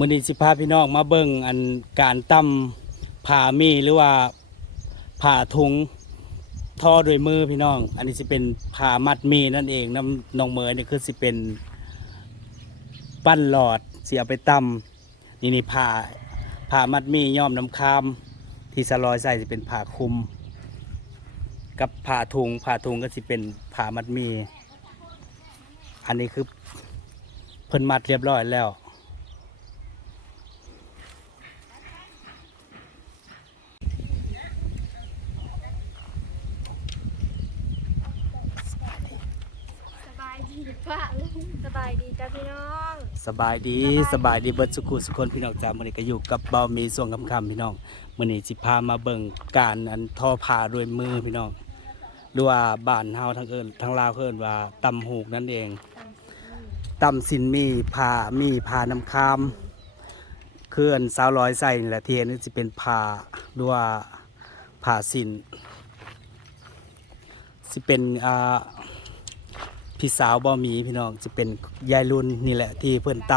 มื้อนี้สิพาพี่น้องมาเบิ่งอันการตำผ่ามีหรือว่าผ่าถุงทอด้วยมือพี่น้อง อันนี้สิเป็นผ่ามัดมีนั่นเองน้ำนองเมยนี่คือสิเป็นปั้นหลอดเสิเอาไปตำนี่นี่ผ่าผ่ามัดมีย้อมน้ำคาม ที่สลอยใส่สิเป็นผ่าคุม กับผ่าถุงผ่าถุงก็สิเป็นผ่ามัดมี อันนี้คือเพิ่นมัดเรียบร้อยแล้ว ส บายดีป้าลุงสบายดีจ้าพี่น้องสบายดีสบายดีเบิดสุขุสุคนพี่น้องจ้ามื้อนี้ก็อยู่กับเบามีส่วงคำคำๆพี่น้องมื้อนี้สิพามาเบิ่งการอันทอผ้าด้วยมือพี่น้องหรือว่าบ้านเฮาทั้งเอิ้นทั้งลาวเอิ้นว่าตำหูกนั่นเองตำสินมีผ้ามีผ้าน้ำคามเคลื่อนสาวร้อยใส่นี่แหละเทียนนี่สิเป็นผ้าหรือว่าผ้าสินสิเป็นอ่า พี่สาวบ่มีพี่น้องจะเป็นยายรุ่นนี่แหละที่เพื่อนต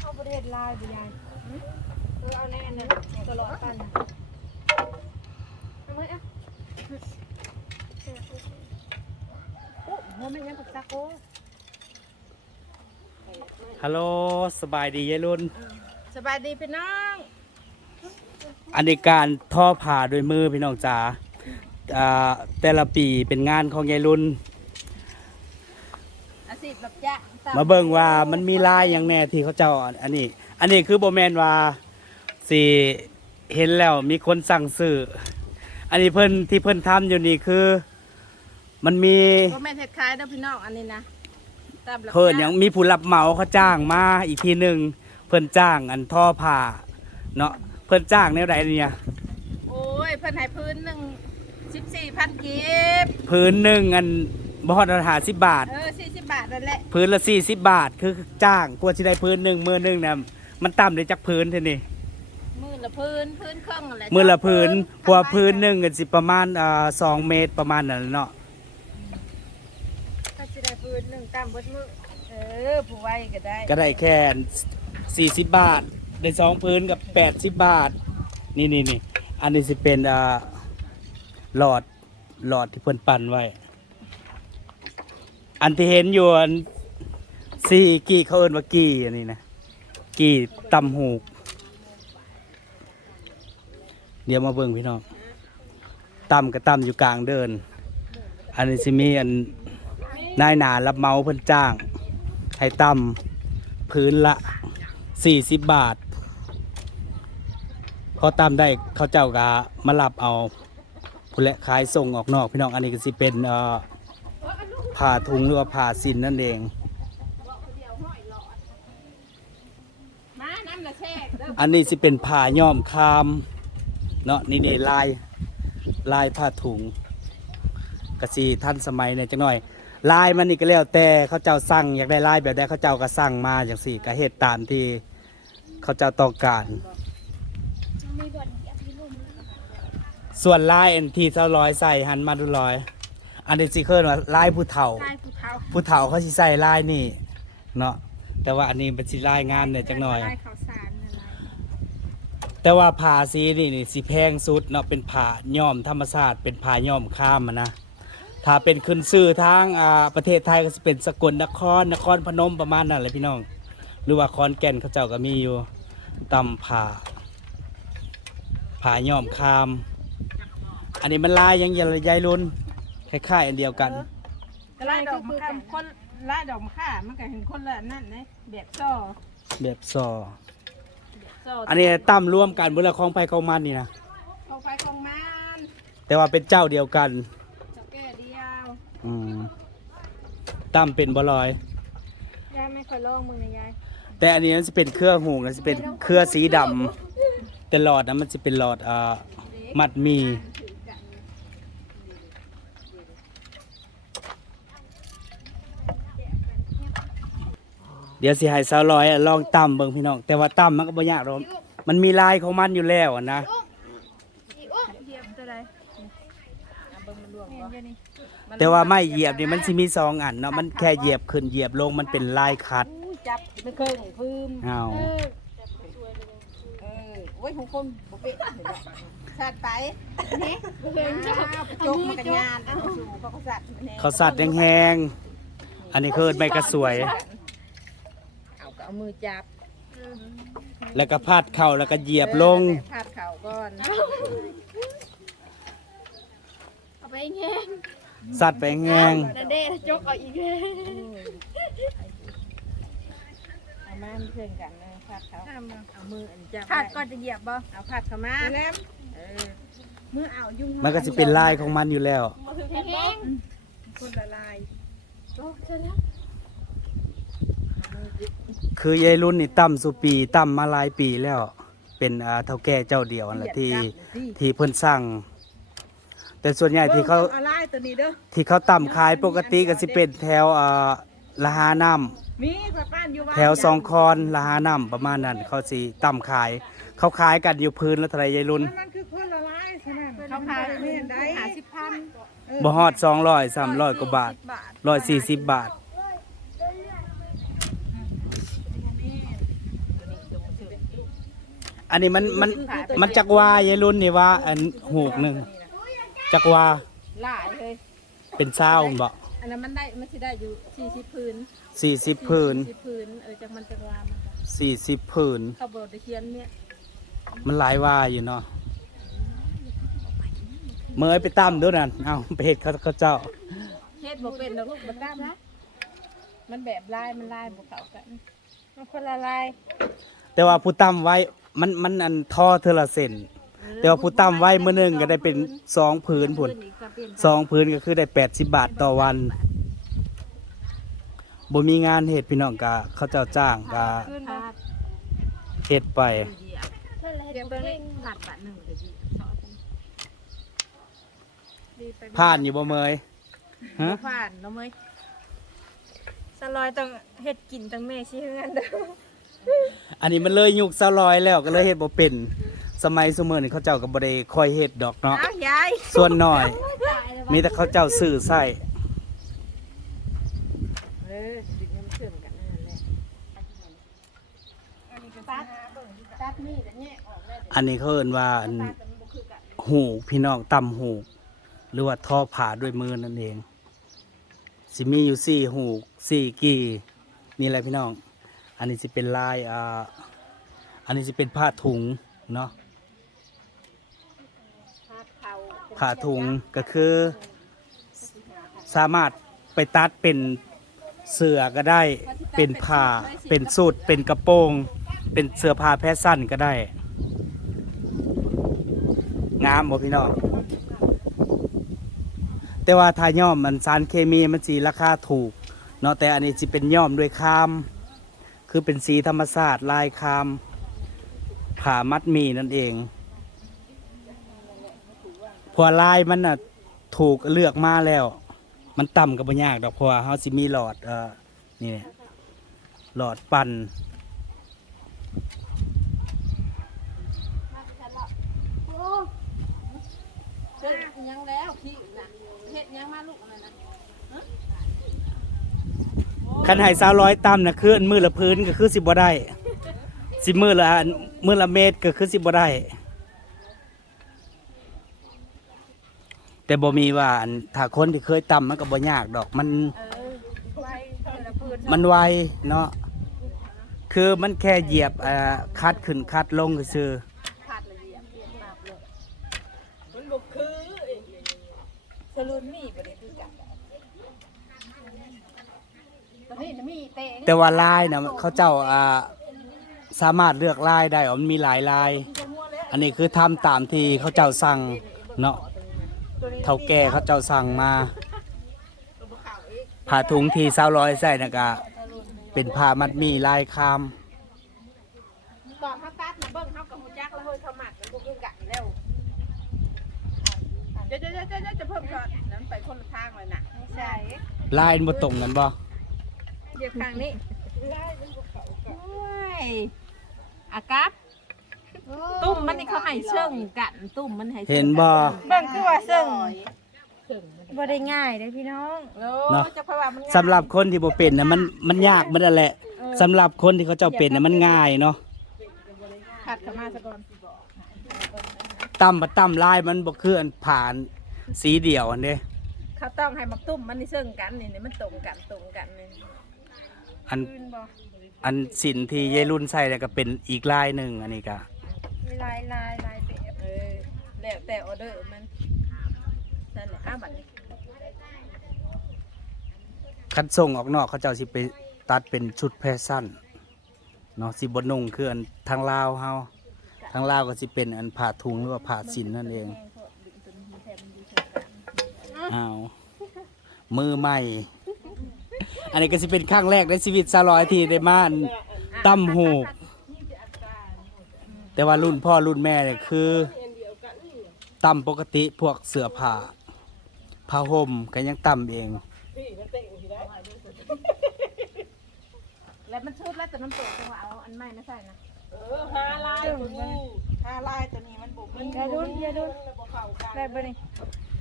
เอาประเทศลาวดิยายเออเอาแน่นะตลอดกันเอามืออะโอ้โหมันยังปักซักโอ้ำฮัลโหลสบายดียายรุ่นสบายดีพี่น้อง อันในการทอผ้าโดวยมือพี่น้องจ๋าอ่าแต่ละปีเป็นงานของยายรุ่นอาชีพรับจ้างมาเบิ่งว่ามันมีลายอย่างแน่ที่เขาเจ้าอันนี้ อันนี้คือโบแมนว่าสิเห็นแล้วมีคนสั่งซื้ออันนี้เพิ่นที่เพิ่นทำอยู่นี่คือ มันมีก็แม่นเฮ็ดขายเด้อพี่น้องอันนี้นะตามรับเพิ่นจ้ายังมีผู้รับเหมาเขาจ้างมาอีกทีหนึ่งเพิ่นจ้างอันท่อผ้าเนาะเพิ่นจ้างแนวใดเนี่ย โอ้ยเพิ่นให้พื้นหนึ่งสิบสี่พันกีบพื้นหนึ่งอันบ่ฮอดหาสิบบาท เออสี่สิบบาทนั่นแหละพื้นละสี่สิบบาท คือจ้างกว่าสิได้พื้นหนึ่งมือหนึ่งเนี่ยมันต่ำเลยจักพื้นเท่านี้มือละพื้นพื้นเครื่องอะไรมือละพื้นเพราะว่าพื้นหนึ่งก็สิประมาณอ่าสองเมตรประมาณนั้นแหละเนาะถ้าจะได้พื้นหนึ่งตามเบดมือเออผู้ไว้ก็ได้ก็ได้แค่สี่สิบบาท ได้สองพื้นกับแปดสิบบาท นี่นี่นี่อันนี้สิเป็นอ่าหลอดหลอดที่เพิ่นปั่นไว้ อันที่เห็นอยู่อันสี่กี่เขาเอิ้นว่ากี่อันนี้นะกี่ตำหูก เดี๋ยวมาเบิ่งพี่น้องตำกับตำอยู่กลางเดิน อันนี้สิมีอันนายหนารับเมาเพิ่นจ้าง ให้ตำพื้นละสี่สิบบาท พอตำได้เขาเจ้าก็มารับเอาผู้และขายส่งออกนอก พี่น้องอันนี้ก็สิเป็นเอ่อผ่าถุงหรือว่าผ่าสินนั่นเองอันนี้สิเป็นผ้าย้อมคามเนาะนี่นี่ลายลายผ้าถุงกระสีท่านสมัยเนี่ยจังหน่อย ลายมันนี่ก็แล้วแต่เขาเจ้าสั่งอยากได้ลายแบบใดเขาเจ้าก็สั่งมาอย่างสี่ก็เหตุตามที่เขาเจ้าต้องการ ส่วนลายอันที่เจ้าร้อยใส่หันมาดูร้อย อันนี้สิเคินว่าลายผู้เฒ่า ลายผู้เฒ่าผู้เฒ่าเขาสิใส่ลายนี่เนาะแต่ว่าอันนี้เป็นสิลายงามเนี่ยจังหน่อย ลายข้าวสารนั่นแหละแต่ว่าผ้าสีนี่นี่สีแพงสุดเนาะเป็นผ้าย้อมธรรมชาติเป็นผ้าย้อมข้ามอะนะถ้าเป็นขึ้นซื้อทางอ่าประเทศไทยก็จะเป็นสกลนครนครพนมประมาณนั้นเลยพี่น้อง หรือว่าคอนแก่นเขาเจ้าก็มีอยู่ตำผ้าผ้าย้อมข้าม อันนี้มันลายยังใหญ่รุ่นคล้ายๆอันเดียวกัน ก็ลายดอกมะขามคนลายดอกมะขามมันก็เห็นคนละนั่นนะแบบซ่อแบบซอ ซ่ออันนี้ตั้มร่วมกันเมื่อของไปของมันนี่นะเข้าไปของมันแต่ว่าเป็นเจ้าเดียวกันจับแก่เดียวอืมตั้มเป็นบลอย ยายไม่เคยลองมึงนะยายแต่อันนี้มันจะเป็นเครื่องหูนะจะเป็นเครือสีดำแต่หลอดนะมันจะเป็นหลอดอ่ามัดหมี เดี๋ยวสิให้สาวลอยอะลองตั้มเบิ่งพี่น้อง แต่ว่าตั้มมันก็บ่ยากหรอกมันมีลายของมันอยู่แล้วอะนะเทียบตัวใดบิ่งมันรวมบ่แต่ว่าไม่เหยียบนี่มันสิมีสองอันเนาะมันแค่เหยียบขึ้นเหยียบลงมันเป็นลายคัดอู้จับไม่เคยพื้นเอา เออโอ้ยของคนบ่เป็นสัตว์ไปนี่จกมันกันยานเอ้าสู่เขาก็สัตว์มันแน่เขาสัตว์แห้งๆอันนี้คือใบกระสวยเอาก็ เอามือจับแล้วก็พาดเข่าแล้วก็เหยียบลงพาดเข่าก่อนเอาไปแง่งสัตว์ไปแห้งนั่นเด้จกเอาอีกเลยเอามาเพื่อนกันนะพาดเขาเอามืออันจับขาดก่อนจะเหยียบบ่เอาพาดเข้ามาเออมือเอายุ่งมันก็จะเป็นลายของมันอยู่แล้วแห้งคนละลายโอ้เจอแล้ว คือยายรุ่นนี่ตั้มสุปีตั้มมาหลายปีแล้ว เป็นอ่าเท่าแก่เจ้าเดียวนั่นแหละที่ที่เพิ่นสร้าง แต่ส่วนใหญ่ที่เขาอะไรตัวนี้เด้อที่เขาต่ำขายปกติก็สิเป็นแถวอ่าละหาน้ำมีป้าป้านอยู่บ้านแถวสองคอนละหาน้ำประมาณนั้น เขาสิต่ำขาย เขาขายกันอยู่พื้นแล้วเท่าไหรยายรุ่นมันคือคนละลายใช่ไหมเขาขายไม่เห็นได้หาสิบพันบ่ฮอด200 300กว่าบาทบาท140 บาท อันนี้มันมันมันจักวายายรุ่นนี่ว่า อันหูกหนึ่งจักวาหลายเลยเป็นเศร้าบ่อันนั้นมันได้มันสิได้อยู่สี่สิบพื้นสี่สิบพื้นสิบพื้นเออจากมันจะวามันก็สี่สิบพื้นเขาบอกได้เขียนเนี่ยมันหลายว่าอยู่เนาะเมยไปตั้มด้วยนั่นเอาไปเห็ดเขาเขาเจ้าเฮ็ดบ่เป็นดอกลูกบ่กล้านะมันแบบลายมันลายบ่เข้ากันมันคนละลายแต่ว่าผู้ตั้มไว้ มันมันอันท่อเทอละเซนแต่ว่าผู้ตั้มไว้เมื่อหนึงก็ได้เป็นสองพื้นผุนอีกก็เป็นสองพื้นก็คือได้แปดสิบบาทต่อวันบ่มีงานเห็ดพี่น้องกะเขาเจ้าจ้างกะขึ้นเห็ดไปนั่นแหละเดี๋ยวจเบิ่กงเพ่งผัดบาทหนึงก็สิชอบดีไปผ่านอยู่บ่เมยฮะผ่านเนาะมื้ยสลอยต้องเฮ็ดกินตั้งแม่สิเฮือนเด้อ อันนี้มันเลยยุคสลอยแล้วก็เลยเฮ็ดบ่เป็น สมัยสมัยนี่เขาเจ้าก็บ่ได้ค่อยเฮ็ดดอกเนาะอ้าวยายส่วนน้อยตายแล้วมีแต่เขาเจ้าซื้อใส่เออสิน้ำเชื่อมกันนั่นแหละตัดตัดนี่แต่เนี่ยออกได้อันนี้เขาเอิ้นว่าอันหูกพี่น้องตำหูก หรือว่าทอผ่าด้วยมือนั่นเอง สิมีอยู่สี่หูกสี่กี่นี่แหละพี่น้อง อันนี้สิเป็นลายอ่าอันนี้สิเป็นผ้าถุงเนาะผ้าถุงก็คือสามารถไปตัดเป็นเสื้อก็ได้เป็นผ้าเป็นสูทเป็นกระโปรง เป็นเสื้อผ้าแพทสั้นก็ได้ งามบ่พี่น้องแต่ว่าถ้าย่อมมันสารเคมีมันสีราคาถูกเนาะแต่อันนี้สิเป็นย่อมด้วยคาม คือเป็นสีธรรมชาสติลายคามผ่ามัดมีนั่นเองพอลายมันน่ะถูกเลือกมาแล้ว มันต่ำกับบ่ยากดอกพราะว่าเฮาสิมีหลอดเอ่อนี่หลอดปั่นเฮ็ดยังแล้วขี้นะเฮ็ดยังมาลูกนั่นน่ะ คันให้สาวร้อยต่ำนะคือมือละพื้นก็คือสิบ่ได้ สิมือละมือละเมตรก็คือสิบ่ได้ แต่บ่มีว่าอันถ้าคนที่เคยต่ำมันก็บ่ยากดอกมัน มันไวเนาะคือมันแค่เหยียบอ่อคัดขึ้นคัดลงคือขาดละเอียดเอียดมากเลยมันบ่คือเอ้ยสลุนนี่บ่ได้คือกัน ตอนนี้น่ะมีเตะแต่ว่าลายนะเขาเจ้าอ่าสามารถเลือกลายได้ว่ามันมีหลายลาย อันนี้คือทำตามที่เขาเจ้าสั่งเนาะเท่าแก่เขาเจ้าสั่งมาผ้าถุงที่สาวร้อยใส่นะกะเป็นผ้ามัดหมีลายคามก่อนเฮาตัดน่ะเบิ่งเฮาก็ฮู้จักแล้วเฮ้ยเขามัดมันบ่คือกันแล้วเดี๋ยวๆๆๆจะเพิ่มก่อนนั้นไปคนละทางเลยน่ะไม่ใช่ ลายมันบ่ตรงกันบ่ เดี๋ยวข้างนี้โอ้ยอากับตุ้มมันนี่เขาให้เชิงกันตุ้มมันให้ชิงกัเห็นบ่เบิ่งคือว่าซึ่งคือถึงมันบ่ได้ง่ายเด้อพี่น้องโอ้เนาะจะเพราะว่ามันง่ายสำหรับคนที่บ่เป็นนะมันมันยากมันนั่นแหละสำหรับคนที่เขาเจ้าเป็นนะมันง่ายเนาะผัดเข้ามาซะก่อนตั้มบ่ตั้มลายมันบ่คืออันผ่านสีเดียวอันเด้เขาต้องให้มักตุ้มมันนี่เสื่องกันนี่นี่มันตรงกันตรงกันนี่ อันคืนบ่อันสินที่ยายรุ่นใส่แล้วก็เป็นอีกลายหนึ่งอันนี้ก็มีลายลายลายแบบเออแล้วแต่ออเดอร์มันนั่นแหละอ้าวบัดนี้คัดส่งออกนอกเขาเจ้าสิไปตัดเป็นชุดแฟชั่นเนาะสิบ่นุ่งคืออันทางลาวเฮาทางลาวก็สิเป็นอันผ้าถุงหรือว่าผ้าสินนั่นเองอ้าวมือใหม่ อันนี้ก็สิเป็นครั้งแรกในชีวิตสาวร้อยที่ได้มาอันตั้มหูกแต่ว่ารุ่นพ่อรุ่นแม่เนี่ยคือตั้มปกติพวกเสื้อผ้าผ้าห่มก็ยังตั้มเอง แล้วมันชุดแล้วแต่น้ำตกจังหวะเอาอันใหม่มาใส่นะหาลายตัวนี้ถ้าลายตัวนี้มันบุกมันอย่าดุนอย่าดุนได้บ่นี่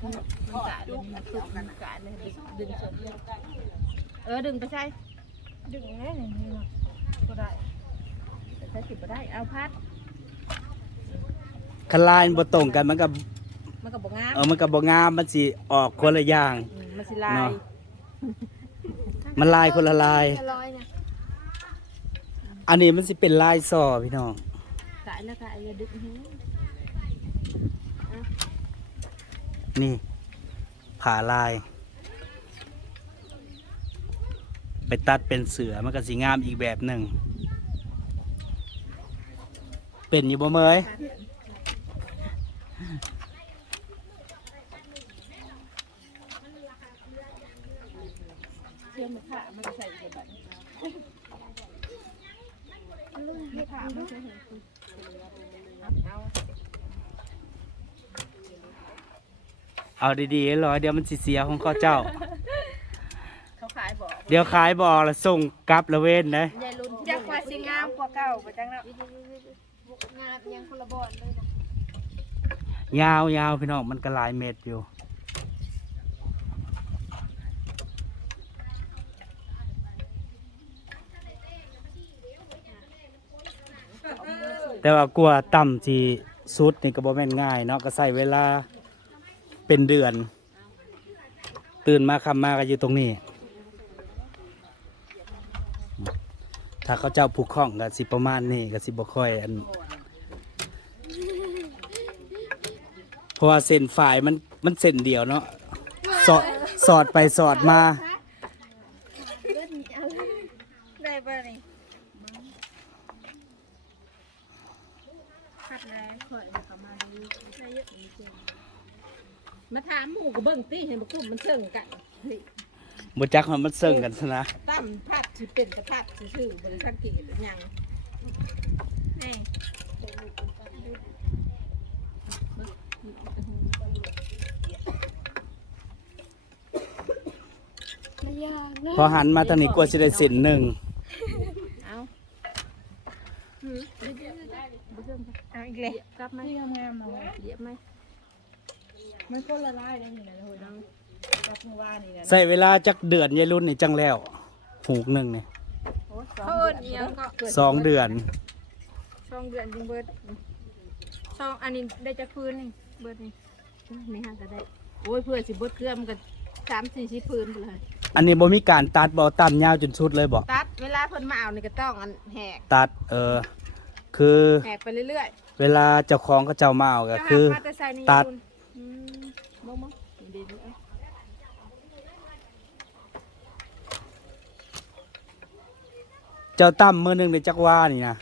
มันกะดึงมันตุกกันกะเลยดึงดึงสด เลยเออดึงไปใช่ดึงแน่นี่นี่เนาะบ่ได้แต่ใช้สิบได้เอาพัดคันลายมันบ่ตรงกันมันก็มันก็บกงามเออมันก็บ่งามมันสิออกคนละอย่างมมันสิลาเนาะยมันลายคนละลาย จะร้อยนะอันนี้มันสิเป็นลายซอพี่น้อง กะแล้วกะอย่าดึงหูนี่ผ่าลาย ไปตัดเป็นเสือมันก็สิงามอีกแบบหนึ่ง เป็นอยู่บ่เมยเชื่อมค่ะมันใส่เดี๋ยวแบบนี้ไม่ค่ะมันใส่เอาเอาดีๆหรอเดี๋ยวมันสิเสียของข้าเจ้า เดี๋ยวขายบอแล้วส่งกลับละเว้นนะยายรุ่นจักว่าสิงามกว่าเก่าบ่จังเนาะงามยังคนละบ่อนเลยนะยาวยาวพี่น้องมันก็หลายเม็ดอยู่ แต่ว่ากลัวต่ำที่สุดนี่ก็บ่แม่นง่ายเนาะก็ใส่เวลาเป็นเดือน ตื่นมาคำมาก็อยู่ตรงนี้ ถ้าเขาเจ้าผูกข้องก็สิประมาณนี้ก็สิบ่ค่อยอัน เพราะว่าเส้นฝ่ายมันมันเส้นเดียวเนาะสอดสอดไปสอดมา ได้บ่นี่คัดแล้ว ข่อยเขามาดูได้เยอะจริงๆมาถามหมู่กับเบิ้งตีเห็นบอกกลุ่มมันเชิงกันเฮ้ย บ่จักว่ามันเสิ่งกันซะนะตั้มพัดที่เป็นกระพัดชื่อๆบริษัทกิจหรือยังนี่พอหันมาทางนี้กลัวสิได้เส้นหนึ่งเอาเอาอีกแล้วกลับไหมที่งามๆเนาะเหยียบไหมมันคนละลายได้นี่นะโหยเนาะ กับมือว่านี่นะใส่เวลาจักเดือนยายรุ่นนี่จังแล้ว หูกหนึ่งนี่เขาเอิ้นอีหยังก็สองเดือน ช่องเดือนจึงเบิดช่องอันนี้ได้จะคืนนี่เบิดนี่ไม่ห่างก็ได้โอ้ยเพื่อสิบดเครื่องมันก็สามสี่สิบพื้นไปเลยอันนี้บ่มีการตัดบ่ตัดยาวจนสุดเลยบ่ตัดเวลาเพิ่นมาเอานี่ก็ต้องอันแหกตัดเออคือแหกไปเรื่อยเวลาเจ้าของเขาเจ้ามาเอาก็จะคือหามาแต่ใส่ในตัดญี่ปุ่นๆอืมมองมองดีๆเอา จ้าตั้มมือหนึงในจักว่านี่นะ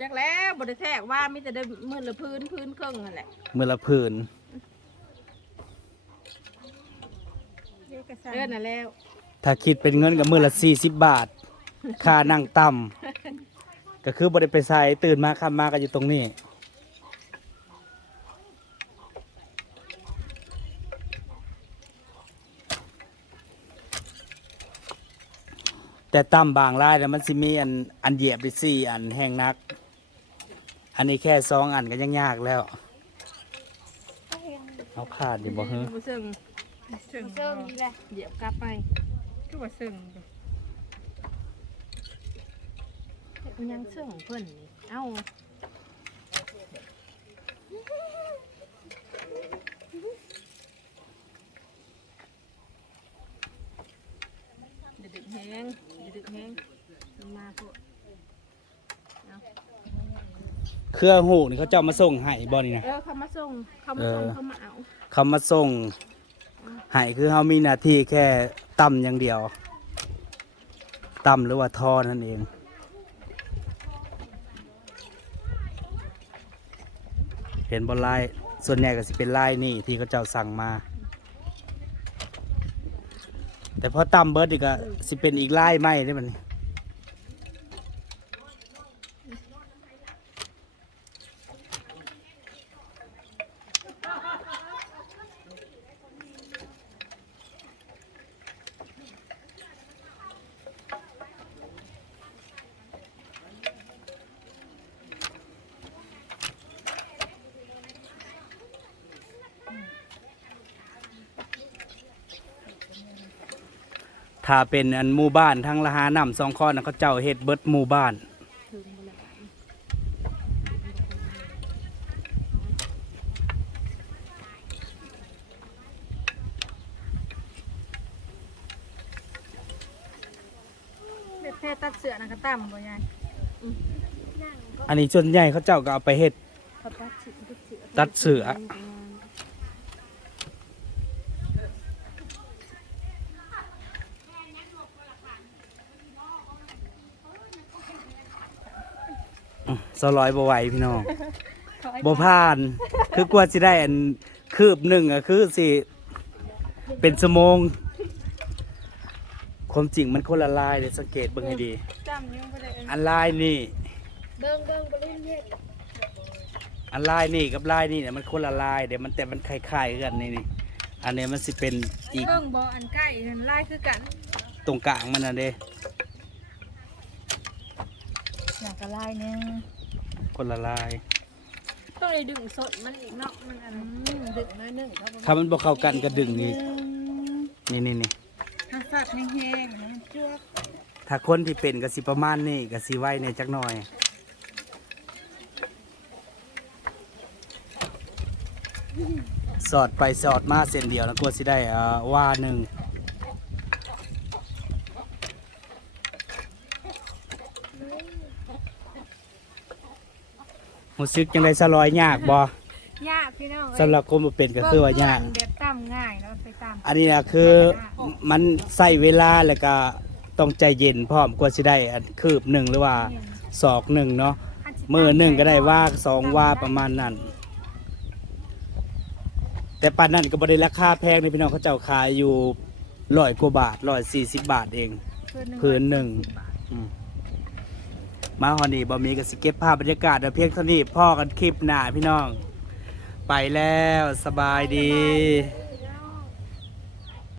จักแล้วบริแทกว่ามีแต่เดินมือละพื้นพื้นเครื่องนั่นแหละมือละผืนเอกสารเลื่อนน่ะแล้ว ถ้าคิดเป็นเงินก็มือละ40บาท ค่านั่งต่ำก็คือบ่ได้ไปใส่ตื่นมาค่ำมาก็อยู่ตรงนี้ แต่ต่ำบางรายแล้วมันสิมีอันอันเหยียบไปสี่อันแห้งนัก อันนี้แค่สองอันก็ยังยากแล้วเขาเห็นเอาขาดดิบ่เฮ้อบ่เซิงเซิงเซิงนี่แหละเหยียบกลับไปคือว่าเซิงมันยังเซิงของเพิ่นนี่เอ้าอย่าดึกแฮงอย่า ดึกแฮงมันมาพวกเครื่องหูนี่เขาเจ้ามาส่งให้บ่นี่นะ เออเขามาส่งเขามาส่งเออ เขามาเอาเขามาส่งให้คือเขามีหน้าที่แค่ตํอย่างเดียวตํหรือว่าทอนั่นเอง เห็นบนลายส่วนใหญ่ก็สิเป็นลายนี่ที่เขาเจ้าสั่งมา แต่พอตำเบิร์ดอีกก็สิเป็นอีกไล่ไหมได้มัน ถ้าเป็นอันหมู่บ้านทั้งละหานำสองข้อนะเขาเจ้าเฮ็ดเบิร์ดหมู่บ้านถึงมาแล้วเบ็ดแพร่ตัดเสือนะก็ตั้มบ่ยายอันนี้ส่วนใหญ่เขาเจ้าก็เอาไปเฮ็ด เขาตัดเสือ ตัดเสือ สือสลอยบ่ไหวพี่น้องบ่ผ่าน คือกว่าสิได้อันคืบหนึ่งอะคือสิเป็นสมงความจริงมันคนละลายเลยสังเกตเบิ่งให้ดี จำยังบ่ได้เอิ้นอันลายนี่ เบิ่งเบิ่งบ่ได้เฮ็ดอันลายนี่กับลายนี่เนี่ยมันคนละลายเดี๋ยวมันแต่มันคล้ายๆกันนี่นี่อันนี้มันสิเป็นอีกเบิ่งบ่อันใกล้นั่นลายคือกัน ตรงกลางมันน่ะเด้ อยากกระลายหนึงคนละลาย ต้องได้ดึงสดมันอีกเนาะมันอันดึกน้อยหนึงครับถ้ามันบ่เข้ากันก็ดึงนี่นี่นี่นี่มันสัตว์แห้งๆนะจวกถ้าคนที่เป็นก็สิประมาณนี้ก็สิไว้ในจักหน่อย สอดไปสอดมาเส้นเดียวแล้วกลัวสิได้อ่าว่าหนึ่ง รู้สึกจังไดสลอยยากบ่ยากพี่น้องเอ้ยสำหรับคนบ่เป็นก็คือว่ายาก เบิ่งแบบตั้มง่ายแล้วไปตามอันนี้นะคือมันใส่เวลาแล้วก็ต้องใจเย็นพร้อมกว่าสิได้อันคืบหนึ่งหรือว่าศอกหนึ่งเนาะมือหนึ่งก็ได้ว่าสองว่าประมาณนั้น แต่ปานนั้นก็บริราคาแพงเลยพี่น้องเขาเจ้าขายอยู่ร้อยกว่าบาทร้อยสี่สิบบาทเอง พื้นหนึ่ง อืม มาฮอนี่บอมีกับสิเก็บภาพบรรยากาศเพียงเท่านี้พ่อกันคลิปหน้าพี่น้อง ไปแล้วสบายดี